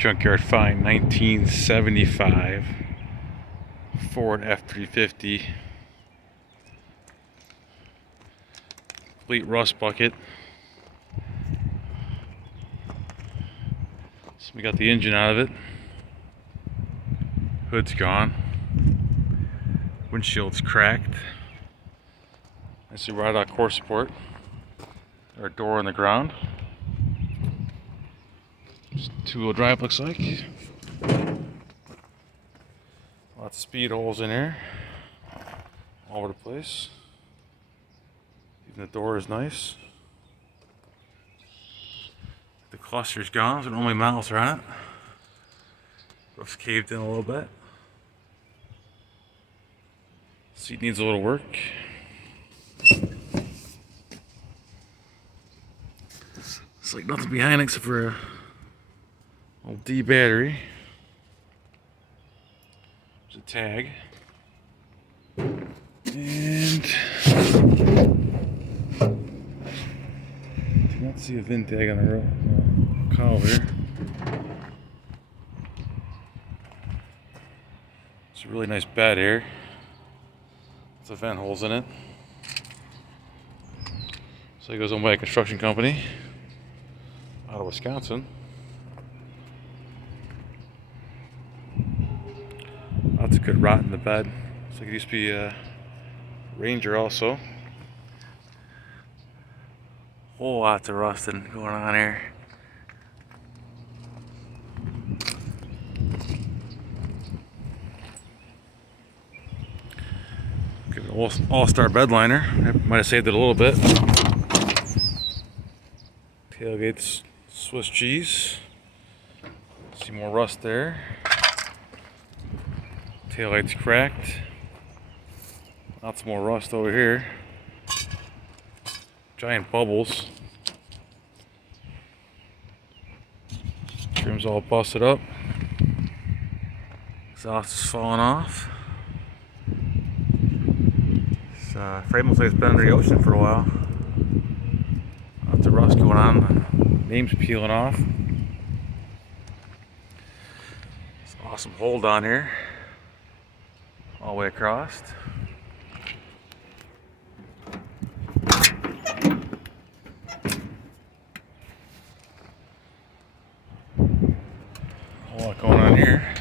Junkyard find 1975 Ford F350 complete rust bucket. So we got the engine out of it. Hood's gone. Windshield's cracked. Nicely rotted out core support. Our door on the ground. Just two-wheel drive looks like. Lots of speed holes in here. All over the place. Even the door is nice. The cluster's gone, so only miles are on it. Roof's caved in a little bit. Seat needs a little work. It's like nothing behind it except for a old D battery. There's a tag. And do not see a VIN tag on the collar. It's a really nice bed here. It's a vent holes in it. So it goes owned by a construction company out of Wisconsin. Lots of good rot in the bed. Looks like it used to be a Ranger also. Whole lots of rusting going on here. Good all-star bed liner. I might have saved it a little bit. Tailgate's Swiss cheese. See more rust there. Taillight's cracked. Lots more rust over here. Giant bubbles. Trim's all busted up. Exhaust is falling off. This frame looks like it's been under the ocean for a while. Lots of rust going on. The name's peeling off. It's an awesome hole down here. All the way across. A whole lot going on here.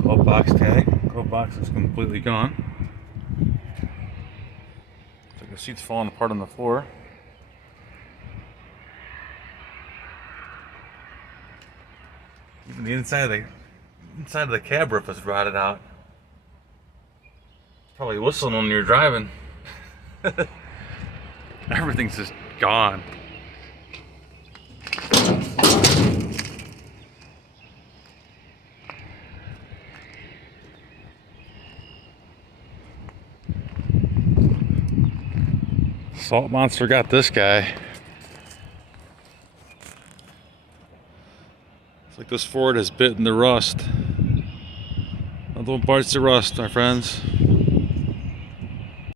Glove box tag. Glove box is completely gone. Looks like the seat's falling apart on the floor. Even the inside of the cab roof is rotted out. Probably whistling when you're driving. Everything's just gone. Salt Monster got this guy. It's like this Ford has bitten the rust. Don't bite the rust, my friends.